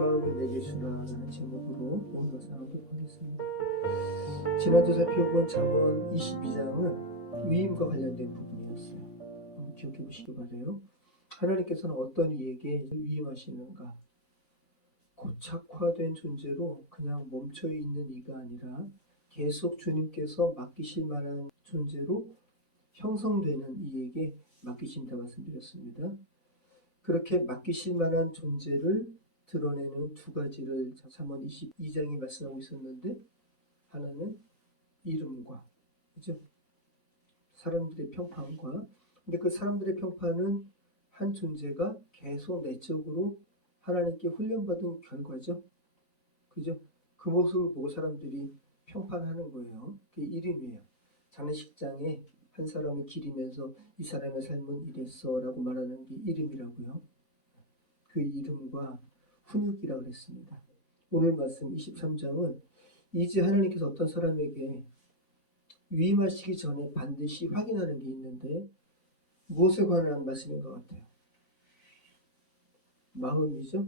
마음을 내게 주라라는 제목으로 오늘 나누도록 하겠습니다. 지난주 살펴본 잠언 22장은 위임과 관련된 부분이었어요. 한번 기억해 보시기 바라요. 하나님께서는 어떤 이에게 위임하시는가? 고착화된 존재로 그냥 멈춰 있는 이가 아니라 계속 주님께서 맡기실 만한 존재로 형성되는 이에게 맡기신다 말씀드렸습니다. 그렇게 맡기실 만한 존재를 드러내는 두 가지를 잠언 22장이 말씀하고 있었는데, 하나는 이름과, 그죠? 사람들의 평판과. 근데 그 사람들의 평판은 한 존재가 계속 내적으로 하나님께 훈련받은 결과죠. 그죠? 그 모습을 보고 사람들이 평판하는 거예요. 그게 이름이에요. 장례식장에 한 사람을 기리면서 이 사람의 삶은 이랬어 라고 말하는 게 이름이라고요. 그 이름과 훈육이라고 그랬습니다. 오늘 말씀 23장은 이제 하나님께서 어떤 사람에게 위임하시기 전에 반드시 확인하는 게 있는데, 무엇에 관한 말씀인 것 같아요? 마음이죠.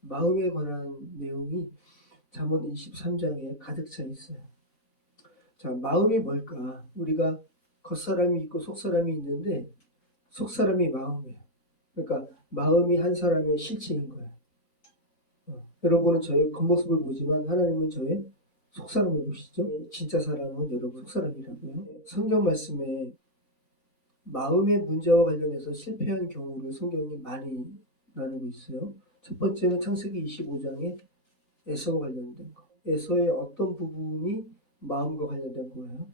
마음에 관한 내용이 잠언 23장에 가득 차 있어요. 자, 마음이 뭘까? 우리가 겉사람이 있고 속사람이 있는데, 속사람이 마음이에요. 그러니까 마음이 한 사람의 실체인 거예요. 여러분은 저의 겉모습을 보지만 하나님은 저의 속사람을 보시죠. 진짜 사람은 여러분 속사람이라고요. 성경 말씀에 마음의 문제와 관련해서 실패한 경우를 성경이 많이 나누고 있어요. 첫 번째는 창세기 25장에 에서와 관련된 거. 에서의 어떤 부분이 마음과 관련된 거예요?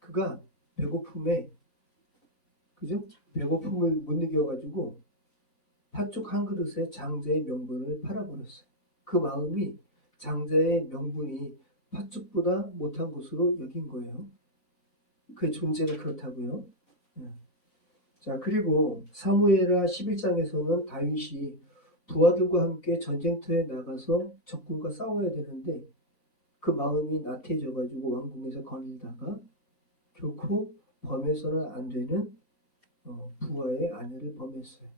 그가 배고픔에, 그죠? 배고픔을 못 이겨가지고 팥죽 한 그릇에 장자의 명분을 팔아버렸어요. 그 마음이 장자의 명분이 팥죽보다 못한 것으로 여긴 거예요. 그의 존재가 그렇다고요. 자, 그리고 사무엘하 11장에서는 다윗이 부하들과 함께 전쟁터에 나가서 적군과 싸워야 되는데 그 마음이 나태해져가지고 왕궁에서 거닐다가 결코 범해서는 안 되는 부하의 아내를 범했어요.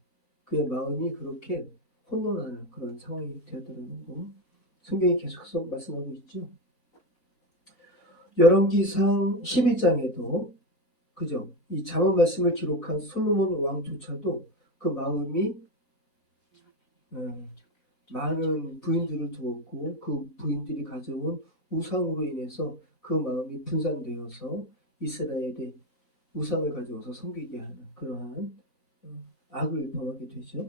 그의 마음이 그렇게 혼돈하는 그런 상황이 되었다는 거 성경이 계속해서 말씀하고 있죠. 열왕기상 11장에도 그죠? 이 잠언 말씀을 기록한 솔로몬 왕조차도 그 마음이 많은 부인들을 두었고 그 부인들이 가져온 우상으로 인해서 그 마음이 분산되어서 이스라엘의 우상을 가져와서 섬기게 하는 그러한 악을 범하게 되죠.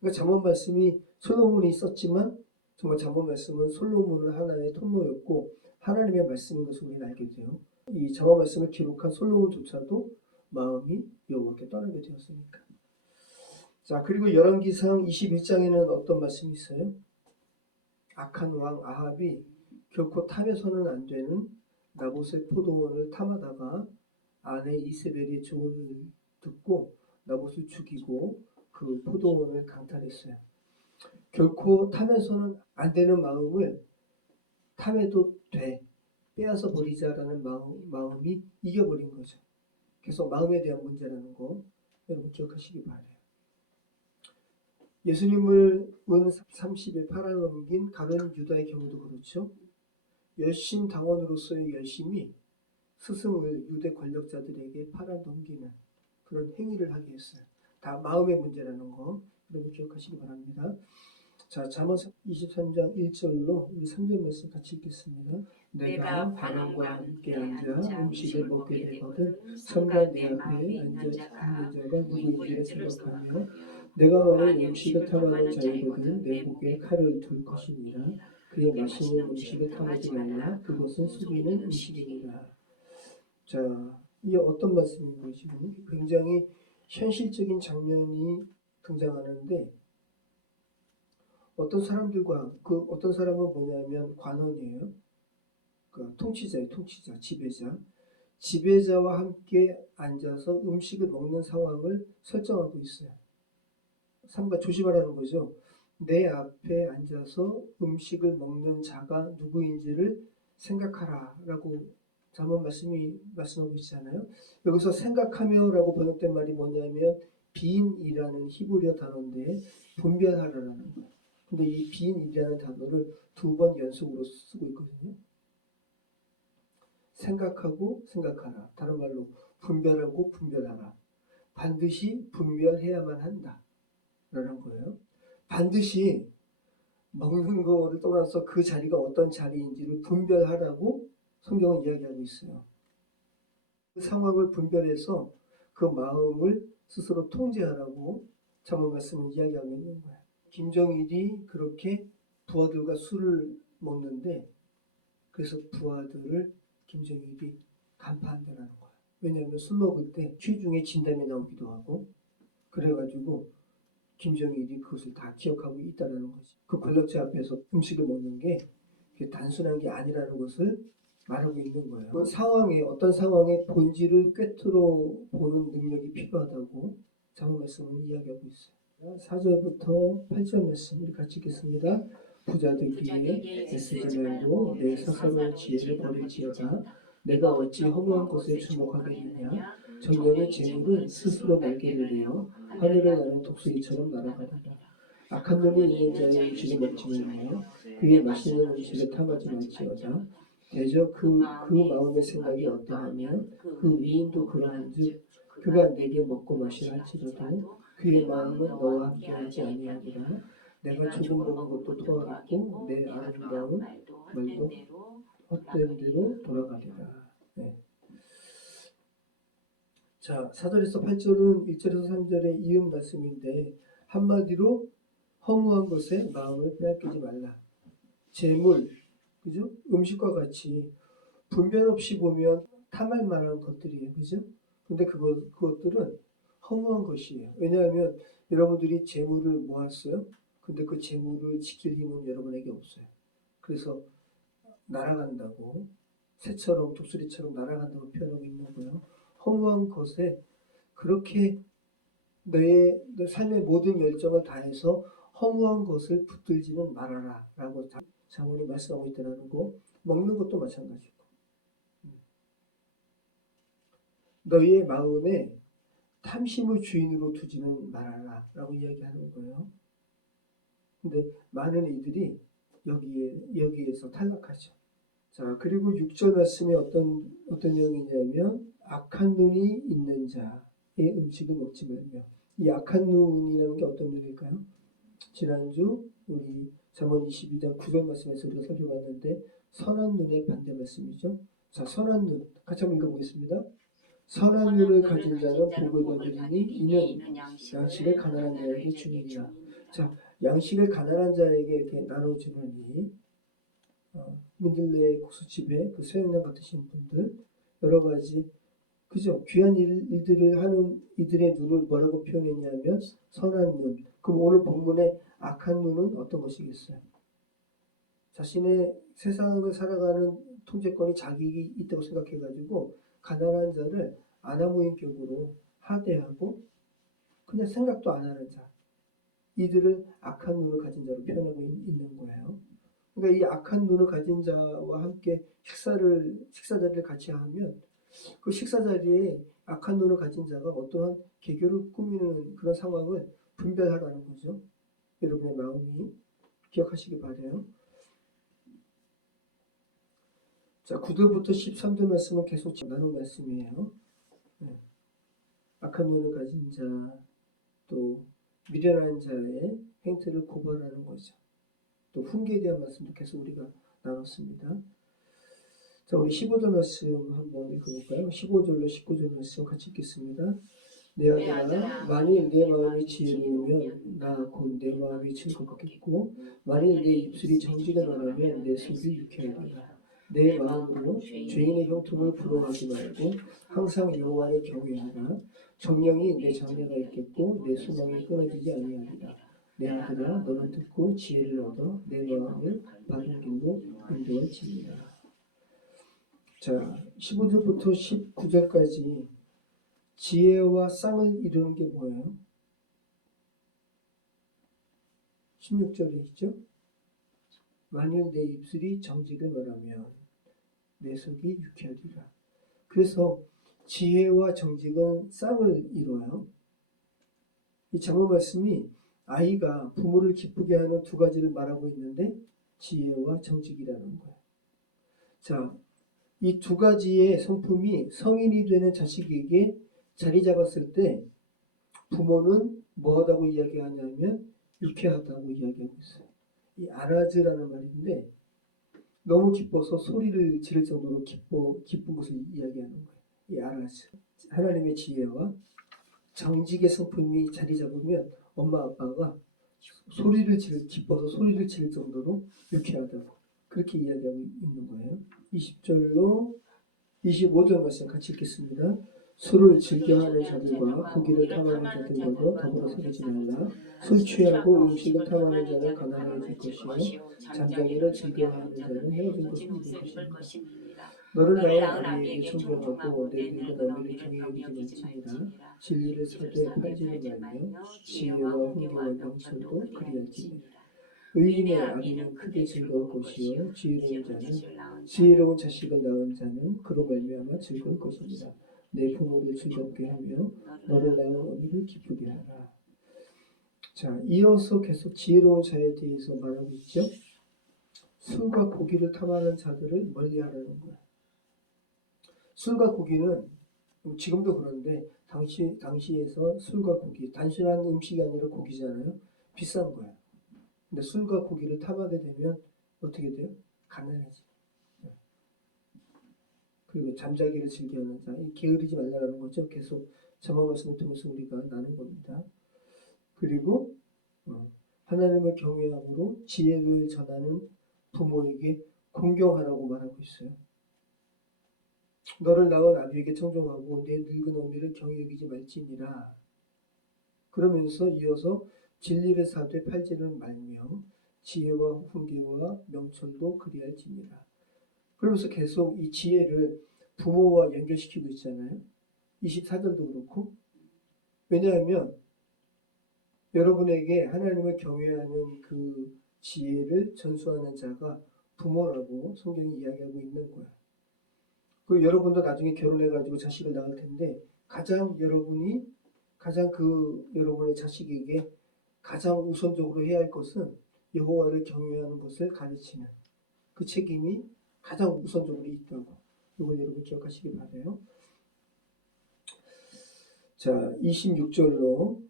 그러니까 잠언 말씀이 솔로몬이 썼지만 정말 잠언 말씀은 솔로몬은 하나의 통로였고 하나님의 말씀인 것을 우리는 알게 돼요. 이 잠언 말씀을 기록한 솔로몬조차도 마음이 여호와께 떠나게 되었으니까. 자, 그리고 열왕기상 21장에는 어떤 말씀이 있어요? 악한 왕 아합이 결코 탐해서는 안 되는 나봇의 포도원을 탐하다가 아내 이세벨의 조언을 듣고 나봇을 죽이고 그 포도원을 강탈했어요. 결코 탐해서는 안 되는 마음을 탐해도 돼, 빼앗아 버리자라는 마음이 이겨버린 거죠. 그래서 마음에 대한 문제라는 거 여러분 기억하시기 바라요. 예수님을 은 30에 팔아넘긴 가룟 유다의 경우도 그렇죠. 열심당원으로서의 열심이 스승을 유대 권력자들에게 팔아넘기는 그런 행위를 하게 했어요. 다 마음의 문제라는 거 여러분 기억하시기 바랍니다. 자, 잠언 23장 1절로 우리 3절 말씀 같이 읽겠습니다. 내가 반원과 함께 앉아 음식을 먹게 되거든 선과 내 앞에 앉아 있는 자가 누구인지를 생각하며 내가 너를 음식을 탐하는 자이거든 내 목에 칼을 둘 것이니라. 그의 맛있는 음식을 탐하지 말라. 그것은 속이는 음식이니라. 자, 이게 어떤 말씀인가요? 지금 굉장히 현실적인 장면이 등장하는데 어떤 사람들과 그 어떤 사람은 뭐냐면 관원이에요. 그 통치자예요. 통치자, 지배자와 함께 앉아서 음식을 먹는 상황을 설정하고 있어요. 삼가 조심하라는 거죠. 내 앞에 앉아서 음식을 먹는 자가 누구인지를 생각하라 라고 잠언 말씀이 말씀하고 있잖아요. 여기서 생각하며 라고 번역된 말이 뭐냐면 빈이라는 히브리어 단어인데 분별하라라는 거예요. 근데 이 빈이라는 단어를 2번 연속으로 쓰고 있거든요. 생각하고 생각하라. 다른 말로 분별하고 분별하라. 반드시 분별해야만 한다. 라는 거예요. 반드시 먹는 거를 떠나서 그 자리가 어떤 자리인지를 분별하라고 성경은 이야기하고 있어요. 그 상황을 분별해서 그 마음을 스스로 통제하라고 잠언 말씀은 이야기하고 있는 거예요. 김정일이 그렇게 부하들과 술을 먹는데 그래서 부하들을 김정일이 간파한다는 거예요. 왜냐하면 술 먹을 때 취중에 진담이 나오기도 하고 그래가지고 김정일이 그것을 다 기억하고 있다는 거지. 그 권력자 앞에서 음식을 먹는 게 단순한 게 아니라는 것을 말하고 있는 거예요. 그 상황에 어떤 상황의 본질을 꿰뚫어 보는 능력이 필요하다고 잠언 말씀은 이야기하고 있어요. 4절부터 8절 말씀 우리 같이 읽겠습니다. 부자들끼리 애쓰지 말고 내 사사로운 지혜를 버릴지어다. 내가 어찌 허무한 것에 주목하겠느냐. 정령의 재물은 스스로 날개를 내어 하늘을 나는 독수리처럼 날아가리라. 악한 놈이 있는 자의 음식을 먹지 말며 그의 맛있는 음식을 탐하지 말지어다. 대저 그 마음의 생각이 어떠하면 그 위인도 그러한즉 그가 내게 먹고 마시라 할지라도 그의 마음은 너와 함께하지 아니하리라. 내가 조금 먹은 것도 토하겠고 내 아름다운 말도 헛된 대로 돌아가리라. 네. 자, 4절에서 8절은 1절에서 3절의 이음 말씀인데 한마디로 허무한 것에 마음을 빼앗기지 말라. 재물, 그죠? 음식과 같이 분별 없이 보면 탐할 만한 것들이에요. 그죠? 근데 그것들은 허무한 것이에요. 왜냐하면 여러분들이 재물을 모았어요. 근데 그 재물을 지킬 힘은 여러분에게 없어요. 그래서 날아간다고 새처럼 독수리처럼 날아간다고 표현하고 있는 거예요. 허무한 것에 그렇게 내 삶의 모든 열정을 다해서 허무한 것을 붙들지는 말아라 라고 잠언이 말씀하고 있다는 거. 먹는 것도 마찬가지고 너희의 마음에 탐심을 주인으로 두지는 말아라 라고 이야기하는 거예요. 근데 많은 이들이 여기에서 탈락하죠. 자, 그리고 6절 말씀에 어떤 내용이냐면 악한 눈이 있는 자의 음식을 먹지 말며, 이 악한 눈이라는 게 어떤 눈일까요? 지난주 우리 잠언 22장 9절 말씀에서 우리가 살펴봤는데 선한 눈의 반대 말씀이죠. 자, 선한 눈 같이 한번 읽어보겠습니다. 선한 눈을 가진 자는 복을 받으리니 이는 양식을 가난한 자에게 주니라. 자, 양식을 가난한 자에게 이렇게 나눠주느니 민들레 국수집에 그 서영남 같으신 분들 여러 가지 그죠? 귀한 일들을 하는 이들의 눈을 뭐라고 표현했냐면 선한 눈. 그럼 오늘 본문의 악한 눈은 어떤 것이겠어요? 자신의 세상을 살아가는 통제권이 자기 있다고 생각해가지고 가난한 자를 아나무인격으로 하대하고 그냥 생각도 안 하는 자. 이들을 악한 눈을 가진 자로 표현하고 있는 거예요. 그러니까 이 악한 눈을 가진 자와 함께 식사 자리를 같이 하면 그 식사 자리에 악한 눈을 가진 자가 어떠한 개교를 꾸미는 그런 상황을 분별하라는 거죠. 여러분의 마음이 기억하시기 바라요. 자, 9절부터 13절 말씀은 계속 나눈 말씀이에요. 네. 악한 눈을 가진 자, 또 미련한 자의 행태를 고발하는 거죠. 또 훈계에 대한 말씀도 계속 우리가 나눴습니다. 자, 우리 15절 말씀 한번 읽어볼까요? 15절로 19절 말씀 같이 읽겠습니다. 내 아들아, 만일 내 마음이 지혜로우면 나 곧 내 마음이 즐겁겠고 만일 내 입술이 정직을 말하면 내 속이 유쾌하리라. 내 마음으로 죄인의 형통을 부러워하지 말고 항상 여호와를 경외하라. 정령이 내 장래가 있겠고 내 소망이 끊어지지 아니하리라. 내 아들아, 너는 듣고 지혜를 얻어 내 마음을 바른 길로 인도할지니라. 자, 15절부터 19절까지 지혜와 쌍을 이루는 게 뭐예요? 16절에 있죠? 만일 내 입술이 정직을 말하면 내 속이 유쾌하리라. 그래서 지혜와 정직은 쌍을 이루어요. 이 잠언 말씀이 아이가 부모를 기쁘게 하는 두 가지를 말하고 있는데 지혜와 정직이라는 거예요. 자, 이 두 가지의 성품이 성인이 되는 자식에게 자리 잡았을 때 부모는 뭐하다고 이야기하냐면 유쾌하다고 이야기하고 있어요. 이 아라즈라는 말인데 너무 기뻐서 소리를 지를 정도로 기쁜 것을 이야기하는 거예요. 이 아라즈. 하나님의 지혜와 정직의 성품이 자리 잡으면 엄마 아빠가 기뻐서 소리를 지를 정도로 유쾌하다고 그렇게 이야기하고 있는 거예요. 20절로 25절 말씀 같이 읽겠습니다. 술을 즐겨하는 자들과 고기를 탐하는 자들과도 더불어 서지 말라. 술 취하고 음식을 탐하는 자는 가난해질 것이요 잠자기를 즐겨하는 자는 헤어진 것을 입을 것입니다. 너를 낳은 아비에게 존경하고 내 늙은 어미를 경외하지 말지니라. 진리를 사되 팔지를 말며 지혜와 훈계와 명철도 그리할지니라. 의인의 아비는 크게 즐거울 것이요 지혜로운 자식을 낳은 자는 그로 말미암아 즐거울 것입니다. 내 부모를 즐겁게 하며 너를 낳은 어미를 기쁘게 하라. 자, 이어서 계속 지혜로운 자에 대해서 말하고 있죠. 술과 고기를 탐하는 자들을 멀리하라는 거야. 술과 고기는 지금도 그런데 당시에서 술과 고기 단순한 음식이 아니라 고기잖아요. 비싼 거야. 근데 술과 고기를 탐하게 되면 어떻게 돼요? 가난해지. 그리고 잠자기를 즐겨하는 자, 게으르지 말라는 거죠. 계속 잠언 말씀을 통해서 우리가 나눈 겁니다. 그리고 하나님을 경외함으로 지혜를 전하는 부모에게 공경하라고 말하고 있어요. 너를 낳은 아비에게 청종하고 내 늙은 어미를 경히 여기지 말지니라. 그러면서 이어서 진리를 사되 팔지를 말며 지혜와 훈계와 명철도 그리할지니라. 그러면서 계속 이 지혜를 부모와 연결시키고 있잖아요. 24절도 그렇고. 왜냐하면 여러분에게 하나님을 경외하는 그 지혜를 전수하는 자가 부모라고 성경이 이야기하고 있는 거야. 그 여러분도 나중에 결혼해가지고 자식을 낳을 텐데 여러분의 자식에게 가장 우선적으로 해야 할 것은 여호와를 경외하는 것을 가르치는 그 책임이 가장 우선적으로 있다고. 이걸 여러분 기억하시기 바라요. 자, 26절로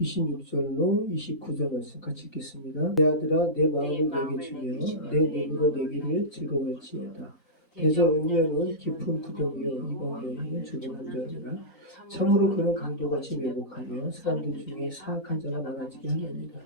29절 말씀 같이 읽겠습니다. 내 아들아 내 마음을 내게 주며 내 눈으로 내기를 즐거워할지어다. 대저 음료는 깊은 구덩이요 이방 여인은 좁은 함정이라. 참으로 그는 강도같이 매복하며 사람들 중에 사악한 자가 많아지게 하느니라.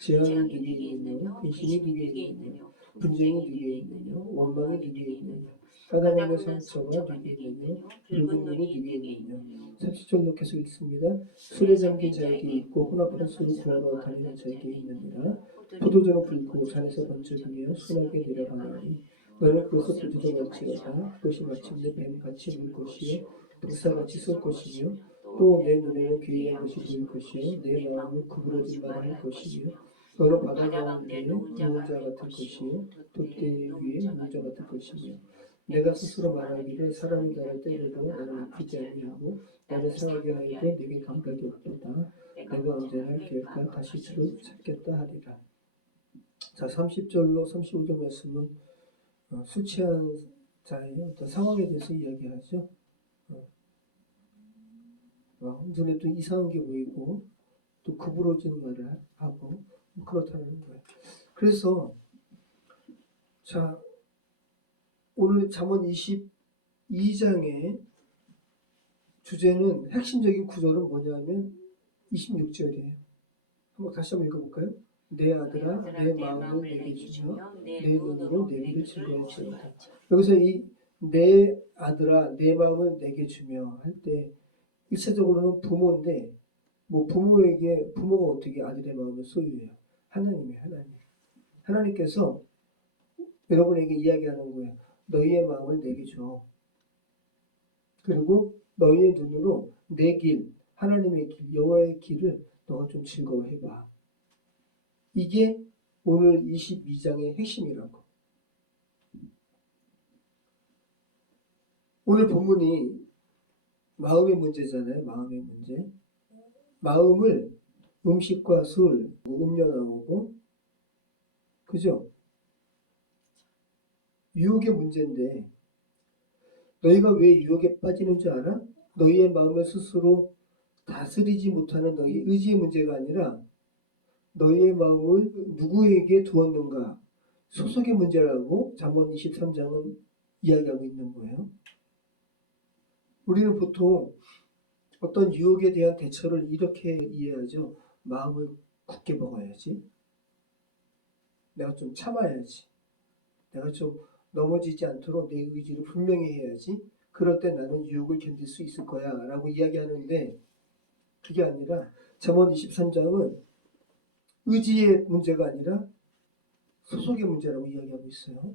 재앙이 누게 있느뇨 근심이 누게 있느뇨 분쟁이 누게 있느뇨 원망이 누게 있느뇨 까닭없는 상처가 누게 있느뇨 붉은 눈이 누게 있느뇨. 30절로 계속 읽습니다. 술에 잠긴 자에게 있고 혼합한 술을 구하러 다니는 자에게 있느니라. 포도주는 붉고 잔에서 번쩍이며 순하게 내려가나니 너는 그것을 부정할지어다. 그것이 마침내 뱀같이 물 것이요 독사같이 쏠 것이며 또 내 눈에는 괴이한 것이 보일 것이요 내 마음은 구부러진 말을 할 것이며 너는 바다 가운데에 누운 자 같을 것이요 돛대 위에 누운 자 같을 것이며 내가 스스로 말하기를 사람이 나를 때려도 나는 아프지 아니하고 나를 상하게 하여도 내게 감각이 없도다. 내가 언제나 기회가 다시 주를 찾겠다 하리라. 자, 30절로 35절 말씀은 술 취한 자의 어떤 상황에 대해서 이야기하죠. 눈에 또 이상한 게 보이고 또 구부러진 말을 하고 그렇다는 거예요. 그래서 자, 오늘 잠언 22장의 주제는 핵심적인 구절은 뭐냐면 26절이에요. 한번 다시 한번 읽어볼까요? 내 아들아 내 마음을 내게 주며 내 눈으로 내기를 즐거워할지어다. 여기서 이 내 아들아 내 마음을 내게 주며 할 때 일차적으로는 부모인데 부모가 어떻게 아들의 마음을 소유해요? 하나님께서 여러분에게 이야기하는 거예요. 너희의 마음을 내게 줘. 그리고 너희의 눈으로 내 길, 하나님의 길, 여호와의 길을 너가 좀 즐거워해봐. 이게 오늘 22장의 핵심이라고. 오늘 본문이 마음의 문제잖아요. 마음의 문제. 마음을 음식과 술, 음료 나오고, 그죠? 유혹의 문제인데 너희가 왜 유혹에 빠지는 줄 알아? 너희의 마음을 스스로 다스리지 못하는 너희 의지의 문제가 아니라 너희의 마음을 누구에게 두었는가? 소속의 문제라고 잠언 23장은 이야기하고 있는 거예요. 우리는 보통 어떤 유혹에 대한 대처를 이렇게 이해하죠. 마음을 굳게 먹어야지. 내가 좀 참아야지. 내가 좀 넘어지지 않도록 내 의지를 분명히 해야지. 그럴 때 나는 유혹을 견딜 수 있을 거야 라고 이야기하는데 그게 아니라 잠언 23장은 의지의 문제가 아니라 소속의 문제라고 이야기하고 있어요.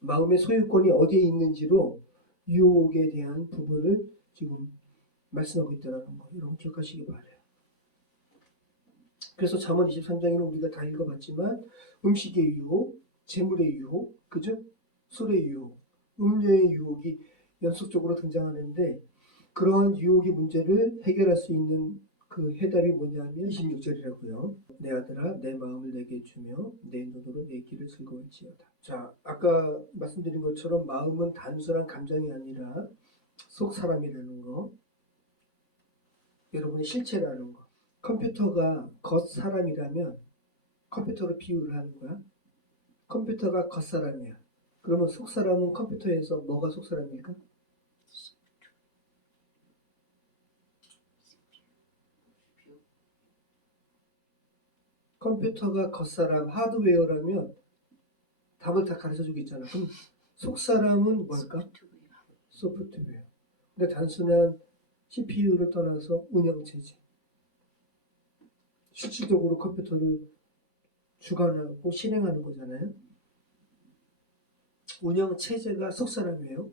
마음의 소유권이 어디에 있는지로 유혹에 대한 부분을 지금 말씀하고 있다는 거 여러분 기억하시기 바라요. 그래서 잠언 23장에는 우리가 다 읽어봤지만 음식의 유혹, 재물의 유혹, 그죠? 술의 유혹, 음료의 유혹이 연속적으로 등장하는데 그러한 유혹의 문제를 해결할 수 있는 그 해답이 뭐냐면 26절이라고요. 내 아들아 내 마음을 내게 주며 내 눈으로 내 길을 즐거울지어다. 자, 아까 말씀드린 것처럼 마음은 단순한 감정이 아니라 속 사람이라는 거, 여러분의 실체라는 거. 컴퓨터가 겉 사람이라면 컴퓨터로 비유를 하는 거야. 컴퓨터가 겉 사람이야. 그러면 속 사람은 컴퓨터에서 뭐가 속 사람일까? 컴퓨터가 겉사람, 하드웨어라면 답을 다 가르쳐주고 있잖아. 그럼 속사람은 뭘까? 소프트웨어. 근데 단순한 CPU를 떠나서 운영체제. 실질적으로 컴퓨터를 주관하고 실행하는 거잖아요. 운영체제가 속사람이에요.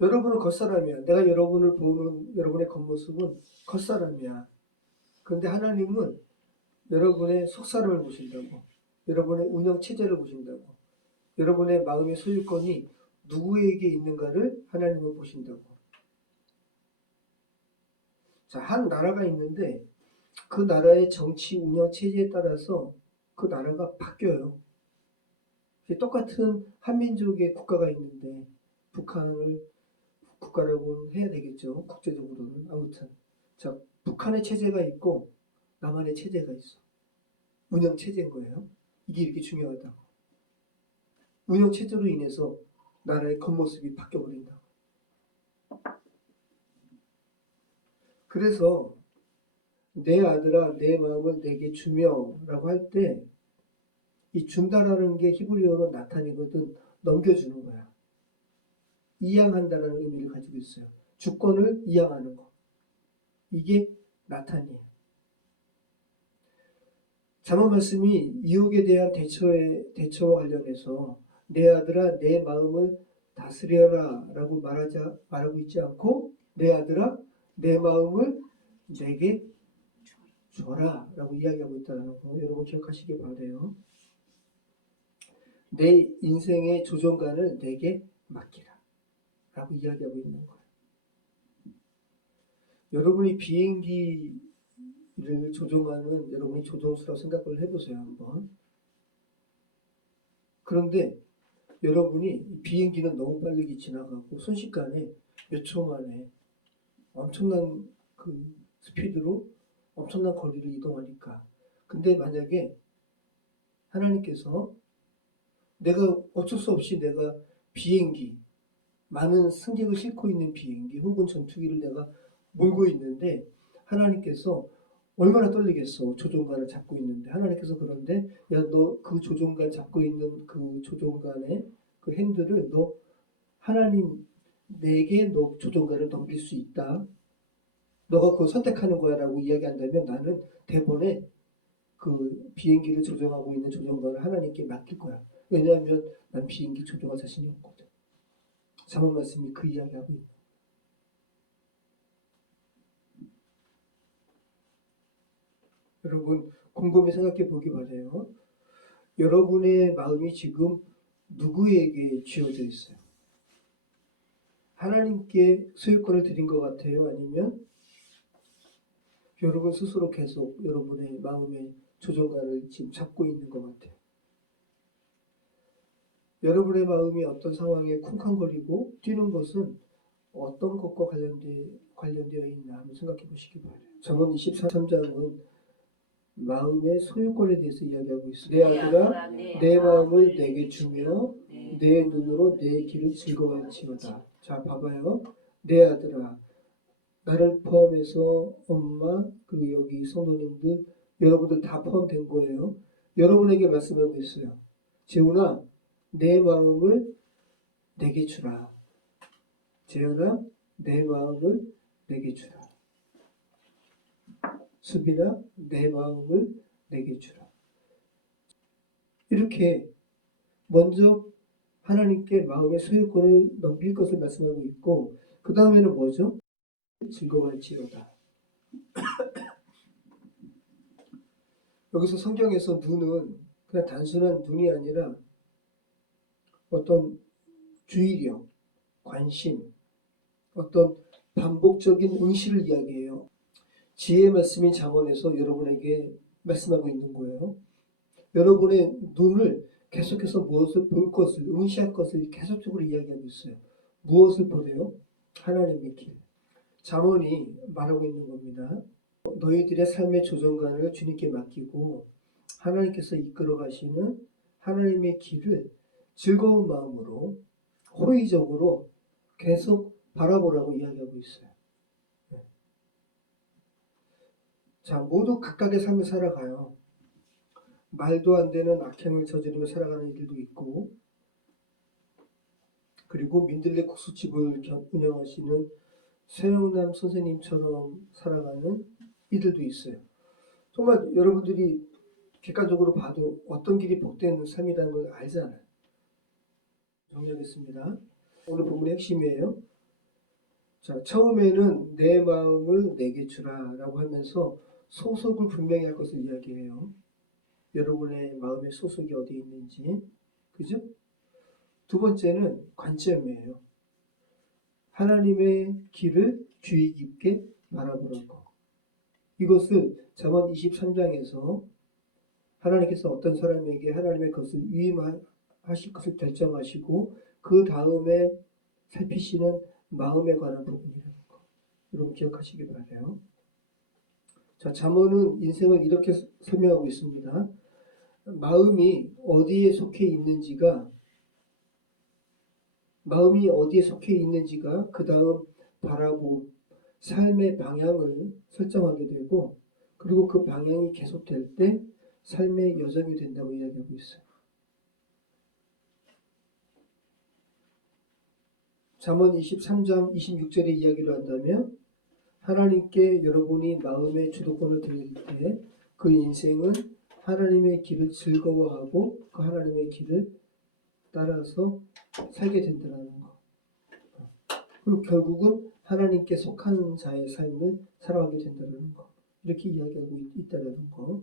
여러분은 겉사람이야. 내가 여러분을 보는 여러분의 겉모습은 겉사람이야. 그런데 하나님은 여러분의 속사람을 보신다고. 여러분의 운영체제를 보신다고. 여러분의 마음의 소유권이 누구에게 있는가를 하나님은 보신다고. 자, 한 나라가 있는데 그 나라의 정치 운영 체제에 따라서 그 나라가 바뀌어요. 똑같은 한민족의 국가가 있는데 북한을 국가라고 해야 되겠죠. 국제적으로는. 아무튼 자, 북한의 체제가 있고 남한의 체제가 있어. 운영 체제인 거예요. 이게 이렇게 중요하다고. 운영 체제로 인해서 나라의 겉모습이 바뀌어버린다. 그래서 내 아들아 내 마음을 내게 주며 라고 할 때 이 준다라는 게 히브리어로 나타내거든 넘겨주는 거야. 이양한다는 의미를 가지고 있어요. 주권을 이양하는 거. 이게 나타내요. 잠언 말씀이 유혹에 대한 대처와 관련해서 내 아들아 내 마음을 다스려라 라고 말하고 있지 않고 내 아들아 내 마음을 내게 줘라 라고 이야기하고 있다는 거 여러분 기억하시기 바라요. 내 인생의 조종관을 내게 맡기라 라고 이야기하고 있는 거예요. 여러분이 비행기를 조종하는 여러분이 조종수라고 생각을 해보세요 한번. 그런데 여러분이 비행기는 너무 빨리 지나가고 순식간에 몇 초 만에 엄청난 그 스피드로 엄청난 거리를 이동하니까 근데 만약에 하나님께서 내가 어쩔 수 없이 내가 비행기 많은 승객을 싣고 있는 비행기 혹은 전투기를 내가 몰고 있는데 하나님께서 얼마나 떨리겠어. 조종관을 잡고 있는데 하나님께서 그런데 야 너 그 조종관 잡고 있는 그 조종관의 그 핸들을 너 하나님 내게 너 조종관을 넘길 수 있다. 너가 그걸 선택하는 거야 라고 이야기한다면 나는 대번에 그 비행기를 조종하고 있는 조종관을 하나님께 맡길 거야. 왜냐하면 난 비행기 조종할 자신이 없거든. 잠언 말씀이 그 이야기하고 있다. 여러분 곰곰이 생각해 보기 바라요. 여러분의 마음이 지금 누구에게 쥐어져 있어요? 하나님께 소유권을 드린 것 같아요? 아니면 여러분 스스로 계속 여러분의 마음의 조정관을 지금 잡고 있는 것 같아요. 여러분의 마음이 어떤 상황에 쿵쾅거리고 뛰는 것은 어떤 것과 관련되어 있나 한번 생각해 보시기 바래요. 잠언 23장은 마음의 소유권에 대해서 이야기하고 있어요. 내 아들아 내 마음을 내게 주며 내 눈으로 내 길을 즐거워할지어다. 자, 봐봐요. 내 아들아, 나를 포함해서 엄마 그리고 여기 성도님들 여러분들 다 포함된 거예요. 여러분에게 말씀하고 있어요. 재훈아, 내 마음을 내게 주라. 재현아, 내 마음을 내게 주라. 수빈아, 내 마음을 내게 주라. 이렇게 먼저 하나님께 마음의 소유권을 넘길 것을 말씀하고 있고, 그 다음에는 뭐죠? 즐거워할지로다. 여기서 성경에서 눈은 그냥 단순한 눈이 아니라 어떤 주의력, 관심, 어떤 반복적인 응시를 이야기해요. 지혜의 말씀이 잠언에서 여러분에게 말씀하고 있는 거예요. 여러분의 눈을 계속해서 무엇을 볼 것을, 응시할 것을 계속적으로 이야기하고 있어요. 무엇을 보래요? 하나님의 길. 잠언이 말하고 있는 겁니다. 너희들의 삶의 조정관을 주님께 맡기고 하나님께서 이끌어 가시는 하나님의 길을 즐거운 마음으로 호의적으로 계속 바라보라고 이야기하고 있어요. 자, 모두 각각의 삶을 살아가요. 말도 안 되는 악행을 저지르며 살아가는 이들도 있고, 그리고 민들레 국수집을 운영하시는 서영남 선생님처럼 살아가는 이들도 있어요. 정말 여러분들이 객관적으로 봐도 어떤 길이 복된 삶이라는 걸 알잖아요. 정리하겠습니다. 오늘 본문의 핵심이에요. 자, 처음에는 내 마음을 내게 주라 라고 하면서 소속을 분명히 할 것을 이야기해요. 여러분의 마음의 소속이 어디에 있는지. 그죠? 두 번째는 관점이에요. 하나님의 길을 주의 깊게 바라보라고. 이것을 잠언 23장에서 하나님께서 어떤 사람에게 하나님의 것을 위임하실 것을 결정하시고 그 다음에 살피시는 마음에 관한 부분이라는 거. 여러분 기억하시기 바라요. 자, 잠언은 인생을 이렇게 설명하고 있습니다. 마음이 어디에 속해 있는지가 그 다음 바라보 삶의 방향을 설정하게 되고, 그리고 그 방향이 계속될 때 삶의 여정이 된다고 이야기하고 있어요. 잠언 23장 26절의 이야기를 한다면 하나님께 여러분이 마음의 주도권을 드릴 때 그 인생은 하나님의 길을 즐거워하고 그 하나님의 길을 따라서 살게 된다는 거. 그리고 결국은 하나님께 속한 자의 삶을 살아가게 된다는 거. 이렇게 이야기하고 있다는 거.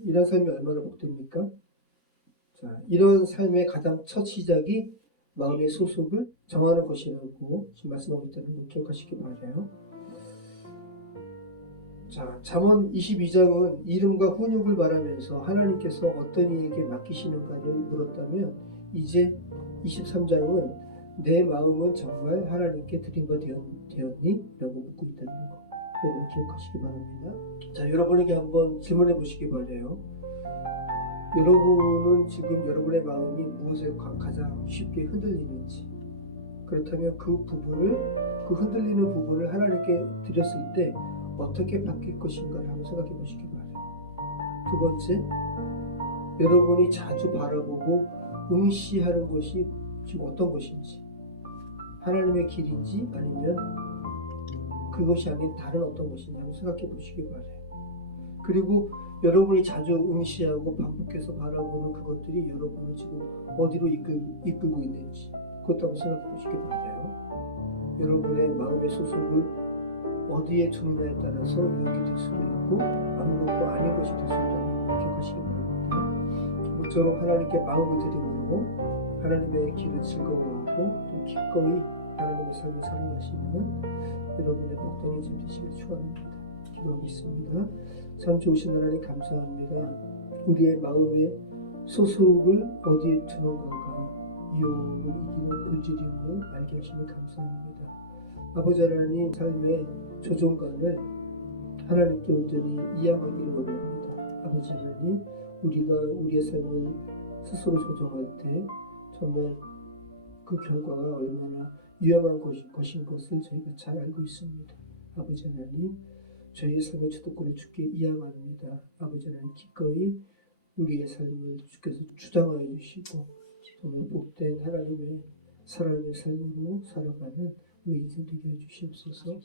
이런 삶이 얼마나 복됩니까? 자, 이런 삶의 가장 첫 시작이 마음의 소속을 정하는 것이라고 지금 말씀하고 있다는 걸 기억하시기 바라요. 자, 잠언 22장은 이름과 훈육을 말하면서 하나님께서 어떤 이에게 맡기시는가를 물었다면, 이제 23장은 내 마음은 정말 하나님께 드린 바 되었니? 라고 묻고 있다는 거. 여러분 기억하시기 바랍니다. 자, 여러분에게 한번 질문해 보시기 바라요. 여러분은 지금 여러분의 마음이 무엇에 가장 쉽게 흔들리는지, 그렇다면 그 흔들리는 부분을 하나님께 드렸을 때 어떻게 바뀔 것인가를 한번 생각해 보시기 바라요. 두 번째, 여러분이 자주 바라보고 응시하는 것이 지금 어떤 것인지, 하나님의 길인지 아니면 그것이 아닌 다른 어떤 것인지 한번 생각해 보시기 바라요. 그리고 여러분이 자주 응시하고 반복해서 바라보는 그것들이 여러분을 지금 어디로 이끌고 있는지, 그것도 한번 생각해 보시기 바라요. 여러분의 마음의 소속을 어디에 두느냐에 따라서 유혹이 될 수도 있고 아무것도 아닌 것이 될 수도 있다는 걸 기억하시기 바랍니다. 모쪼록 하나님께 마음을 드리므로 하나님의 길을 즐거워하고 또 기꺼이 하나님의 삶을 살아가시는 여러분의 복된 인생 되시길 축원합니다. 기도하겠습니다. 참 좋으신 하나님 감사합니다. 우리의 마음의 소속을 어디에 두는가가 유혹을 이기는 본질임을 알게 하시면 감사합니다. 아버지 하나님 삶의 조종관을 하나님께 온전히 이양하기를 원합니다. 아버지 하나님 우리가 우리의 삶을 스스로 조정할 때 정말 그 결과가 얼마나 위험한 것인 것을 저희가 잘 알고 있습니다. 아버지 하나님 저희의 삶의 주도권을 주께 이양합니다. 아버지 하나님 기꺼이 우리의 삶을 주께서 주장하여 주시고 정말 복된 하나님의 사랑의 삶으로 살아가는 우리 인생 되게 해주시옵소서.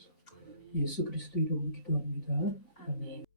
예수 그리스도 이름으로 기도합니다. 아멘.